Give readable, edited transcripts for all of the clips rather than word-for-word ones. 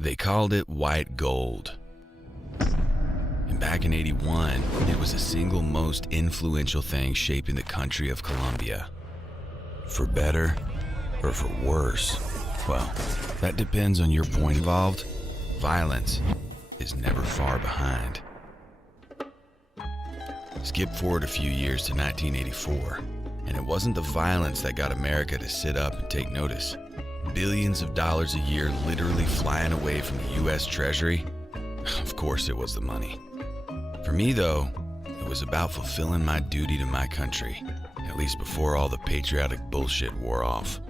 They called it white gold. And back in '81, it was the single most influential thing shaping the country of Colombia. For better or for worse, well, that depends on your point involved. Violence is never far behind. Skip forward a few years to 1984, and it wasn't the violence that got America to sit up and take notice. Billions of dollars a year literally flying away from the US Treasury. Of course it was the money. For me though, it was about fulfilling my duty to my country, at least before all the patriotic bullshit wore off.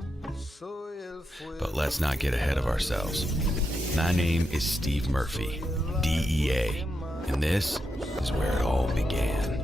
But let's not get ahead of ourselves. My name is Steve Murphy, DEA, and this is where it all began.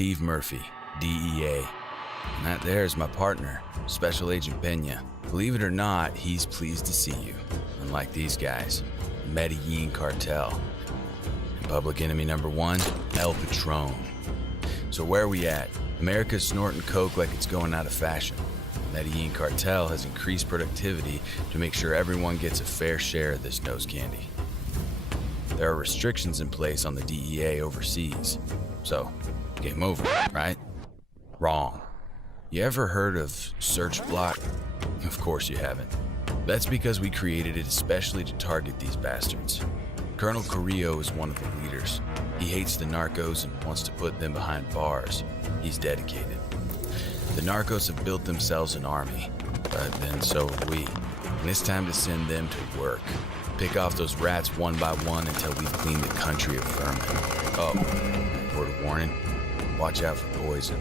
Steve Murphy, DEA. And that there's my partner, Special Agent Pena. Believe it or not, he's pleased to see you. Unlike these guys, Medellín Cartel. And public enemy number one, El Patrón. So where are we at? America's snorting coke like it's going out of fashion. Medellín Cartel has increased productivity to make sure everyone gets a fair share of this nose candy. There are restrictions in place on the DEA overseas. So, game over, right? Wrong. You ever heard of search block? Of course you haven't. That's because we created it especially to target these bastards. Colonel Carrillo is one of the leaders. He hates the Narcos and wants to put them behind bars. He's dedicated. The Narcos have built themselves an army, but then so have we. And it's time to send them to work. Pick off those rats one by one until we clean the country of vermin. Oh, word of warning. Watch out for poison.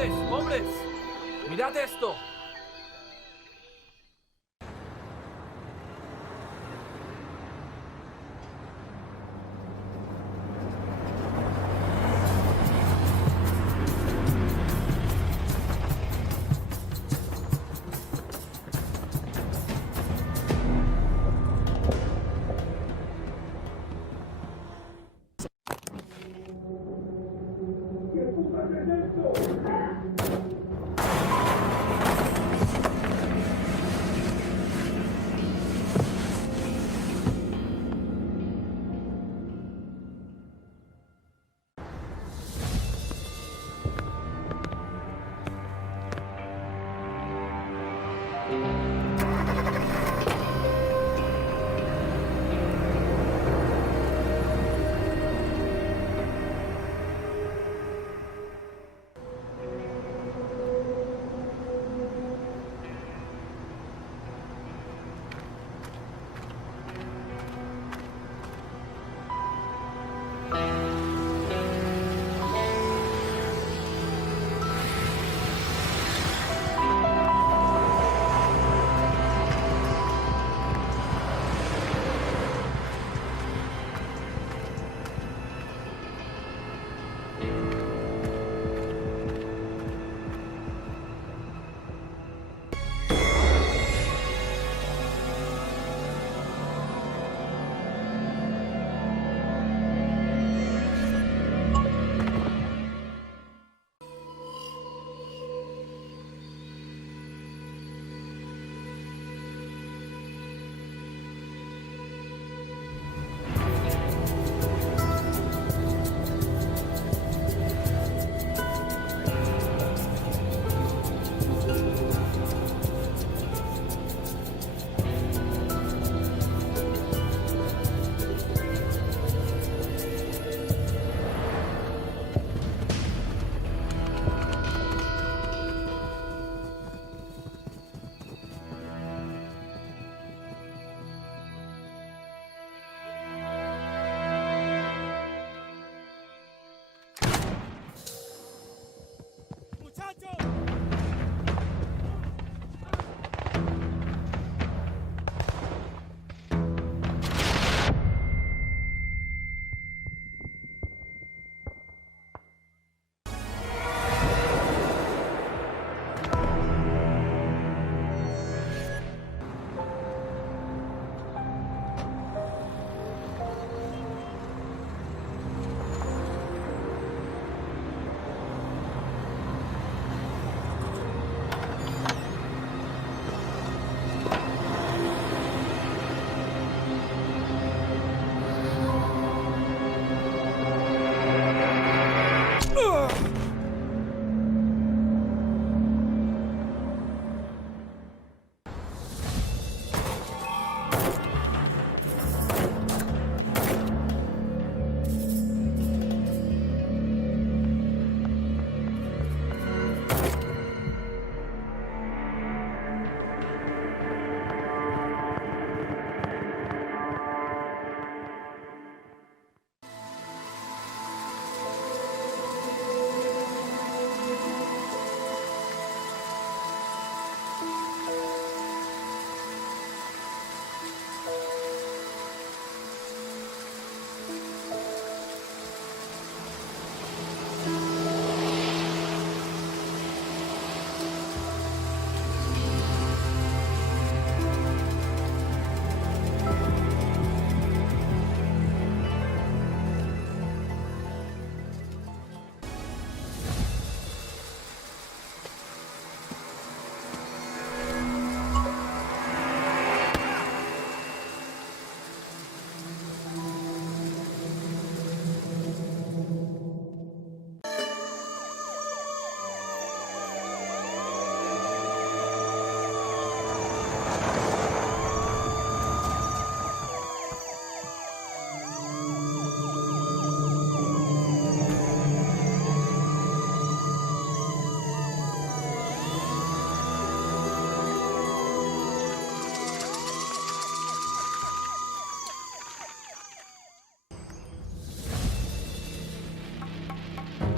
¡Hombres! ¡Hombres! ¡Mirad esto!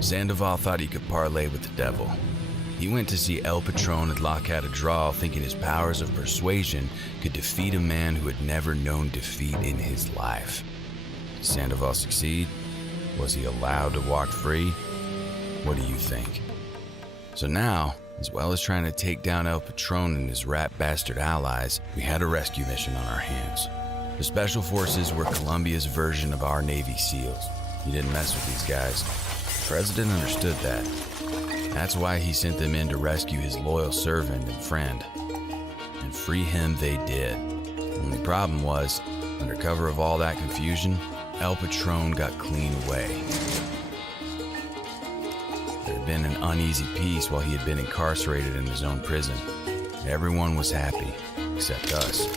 Sandoval thought he could parlay with the devil. He went to see El Patron at La Catedral thinking his powers of persuasion could defeat a man who had never known defeat in his life. Did Sandoval succeed? Was he allowed to walk free? What do you think? So now, as well as trying to take down El Patron and his rat bastard allies, we had a rescue mission on our hands. The Special Forces were Colombia's version of our Navy SEALs. You didn't mess with these guys. The president understood that. That's why he sent them in to rescue his loyal servant and friend. And free him they did. The only problem was, under cover of all that confusion, El Patron got clean away. There had been an uneasy peace while he had been incarcerated in his own prison. Everyone was happy, except us.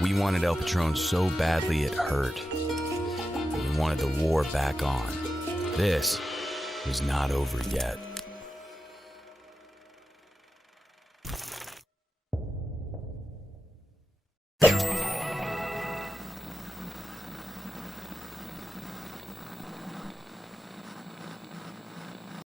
We wanted El Patron so badly it hurt. We wanted the war back on. This was not over yet.